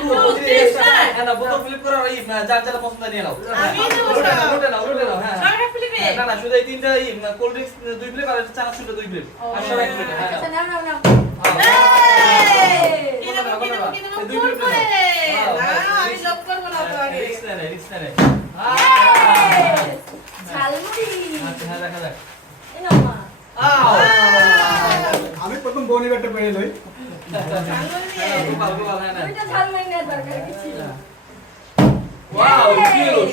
না বোতল ফ্লিপ করো এই যার যার পছন্দ নিয়ে নাও। আমি নেব লুটে নাও। লুটে নাও লুটে নাও হ্যাঁ। সবাই ফ্লিপে। না না শুধু এই তিনটা এই কোল্ড ড্রিঙ্কস দুই প্লেট আর চানা সুটা দুই প্লেট আর সব এক হ্যাঁ। আচ্ছা নাও নাও নাও। দুই প্লেট না আমি জব করব না তো আগে আচ্ছা হ্যাঁ দেখা যাক। এই নাও মা। আমি প্রথম বনিবারটা পেয়ে লই হ্যাঁ ওয়াও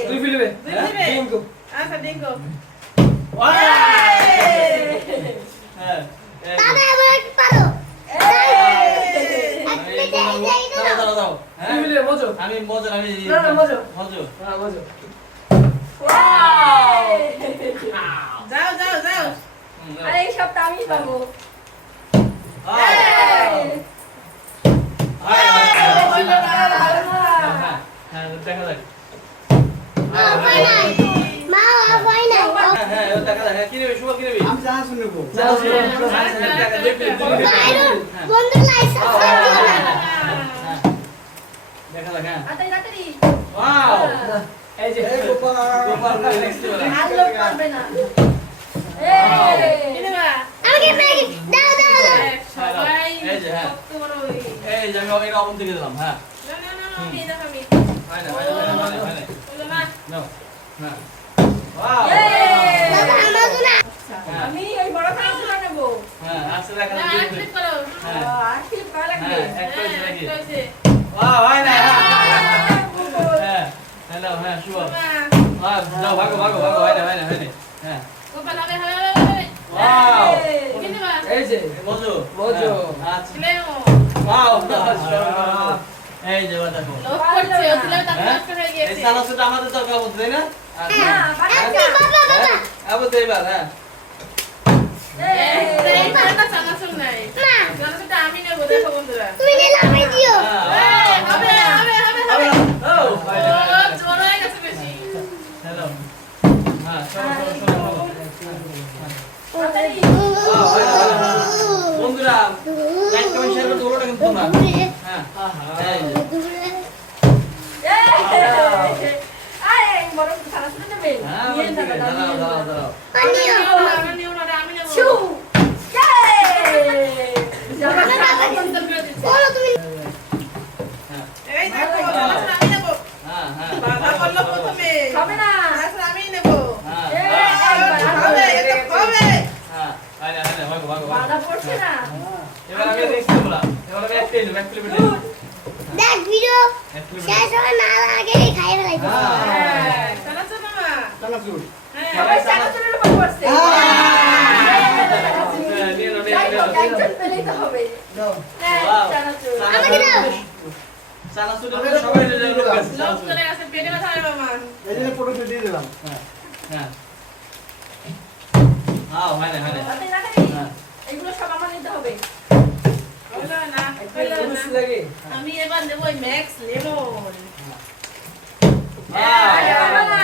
তুই ফিলিবে আচ্ছা হ্যাঁ দাদা এবার একটু পারো হ্যাঁ আমি মজা আমি মজা। মজা হ্যাঁ যাও যাও যাও আরে এই সবটা আমি পাবো হই এই যে আমি অবন থেকে দিলাম হ্যাঁ। না না না আমি আমি হয় না হয় না হয় না হয় না হইল না নাও হ্যাঁ ওয়াও দাদা আমাকে না আমি ওই বড় খাইছিল নেব হ্যাঁ আচ্ছা দেখা না যাক আর ক্লিক করো হ্যাঁ আর কি ভালো লাগবে হ্যাঁ একটা হয়েছে হ্যাঁ নাকি একটা হইছে ওয়াও হয় না হ্যাঁ, হ্যাঁ হ্যালো হ্যাঁ শুভ বাবা হ্যাঁ যাও ভাগো ভাগো ভাগো হয় না হয় না হয় না হ্যাঁ গোপাল হবে হবে হবে ওয়াও কি নেবা এই যে মজু মজু। হ্যাঁ, আচ্ছা লেমো ওয়াও এই যে দেখো। লক করছে হ্যাঁ? নষ্ট হয়ে এই গেছে সালাসুটা আমাদের দরকার হতো না? বাবা বাবা বাবা হ্যাঁ? হ্যাঁ। এই নাই। আমি নেব দেখো বন্ধুরা। তুমি নিলে আমি দিও। হ্যাঁ হবে হবে হবে হবে। ও না, হয় না, ও হয় না। জোর হয়ে গেছে বেশি। হ্যালো। হ্যাঁ বন্ধুরা লাইক কমেন্ট শেয়ার না কিন্তু হ্যাঁ না বলো হ্যাঁ হ্যাঁ হ্যাঁ হ্যাঁ হ্যাঁ হয় হয় বাধা পড়ছে না এবার আমি নেক্সট বললাম দেখ ভিডিও শেষ হওয়ার না আগে খাই ফেলাইছো হ্যাঁ। চানাচুর মামা। চানাচুর। হ্যাঁ সবাই চানাচুরের উপর পড়ছে। নিয়ে নাও যাই নিয়ে হোক, নাও একজন পেলেই তো হবে। হ্যাঁ। আমাকে দাও। লোক। করে আছে পেটে ব্যথা হয় মামা। এই জন্য ফটোটা দিয়ে দিলাম। হ্যাঁ হ্যাঁ। হ্যাঁ হয় না হয় না। হ্যাঁ। এগুলো সব আমার নিতে হবে হইল না একটা হইল পুরুষ না লাগে আমি এবার নেব ওই ম্যাক্স লেমন হ্যাঁ। আরে বাবা না।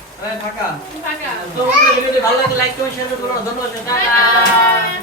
ঢাকা। তো ভালো লাগলে লাইক কমেন্ট শেয়ার করুন ধন্যবাদ